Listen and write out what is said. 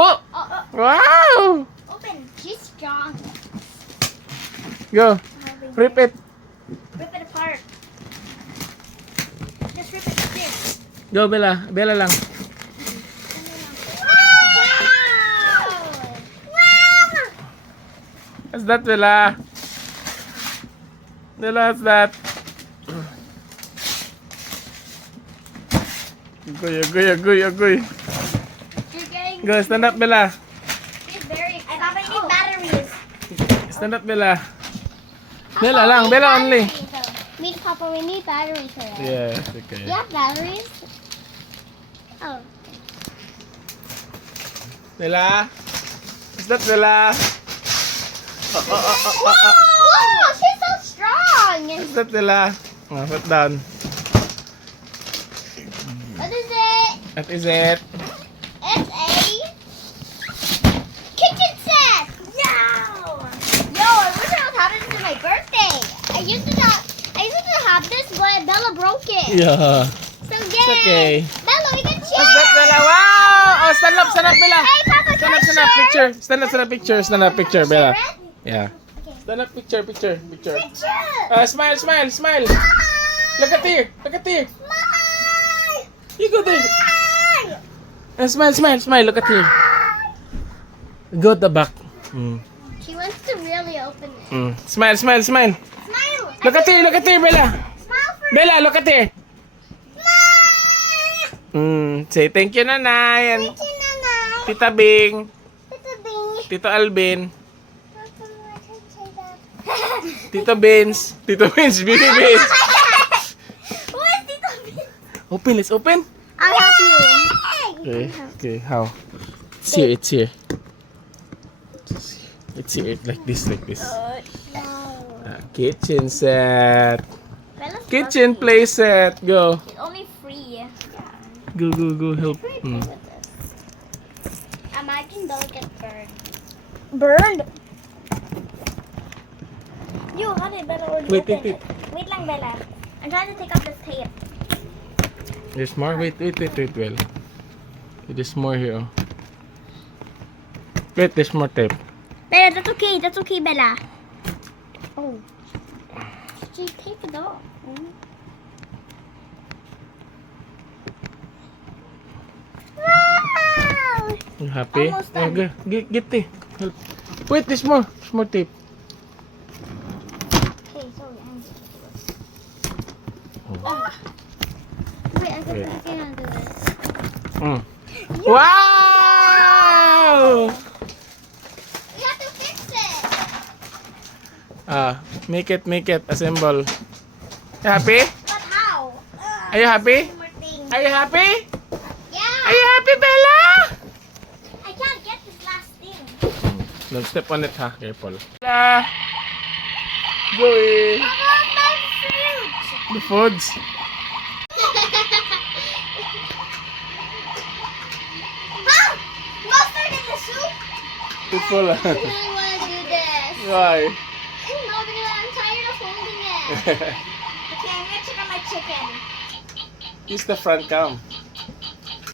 Oh! Wow! Open. She's strong. Go. Rip it. Rip it apart. Just rip it like this. Go, Bella. Bella lang. Wow! Wow! What's that, Bella? Bella, what's that? Agoy, agoy, agoy, agoy. You're getting. Go, stand up, Bella. She's very. I thought I need batteries. Stand up, Bella. Bella lang. Bella only. Me, Papa, we need batteries for that. Yes, okay. You have batteries? Oh. Bella? What's that, Bella? Wow, she's so strong. What's that, Bella? Oh, put down. What is it? What is it? It's a kitchen set. Yo, I wish I was having this for my birthday. I used to have this, but Bella broke it. Yeah. So yay. It's okay. Bella, we can share. What's that, Bella? Wow! Oh, stand up, Bella. Hey, Papa, Stand up, can I share? picture. Stand up, picture, Bella. Share it? Yeah. Okay. Stand up, picture. Picture. Smile. Smile. Look at here. Smile. You go there. Smile. Smile. Look at here. Go at the back. She wants to really open it. Smile. Smile. Look at here, Bella. Smile for Bella, look at here. Smile. Say thank you, Nanay. And Thank you, Nanay. Tita Bing. Tito Bing. Tito Alvin. Tito Beans. Baby Beans. What is Tito Bing? Open, let's open. I'll help you. Okay, how? It's here. It's here, like this. Kitchen set. Bella's Kitchen lucky. play set. Go. It's only free. Go, help. I can don't get burned. Burned? You, how did Bella already Wait. open it? Wait lang, Bella. I'm trying to take off this tape. There's more. Wait, well. There's more here. Wait, there's more tape. Bella, that's okay, Bella. Oh. She tape it off. Wow! You happy? Almost done. Okay, get it. Help. Wait, there's more. There's more tape. Okay, sorry. Oh. Wait, I can't do this. Wow! We have to fix it. Make it. Assemble. You happy? But how? Are you happy? One more thing. Are you happy? Yeah. Are you happy, Bella? I can't get this last thing. Don't step on it, ha? Careful. Bella! Joey! I want my fruit. The foods. Huh? Mustard in the soup? People. I don't want to do this. Why? No, because I'm tired of holding it. Okay, I'm gonna check on my chicken. Use the front cam.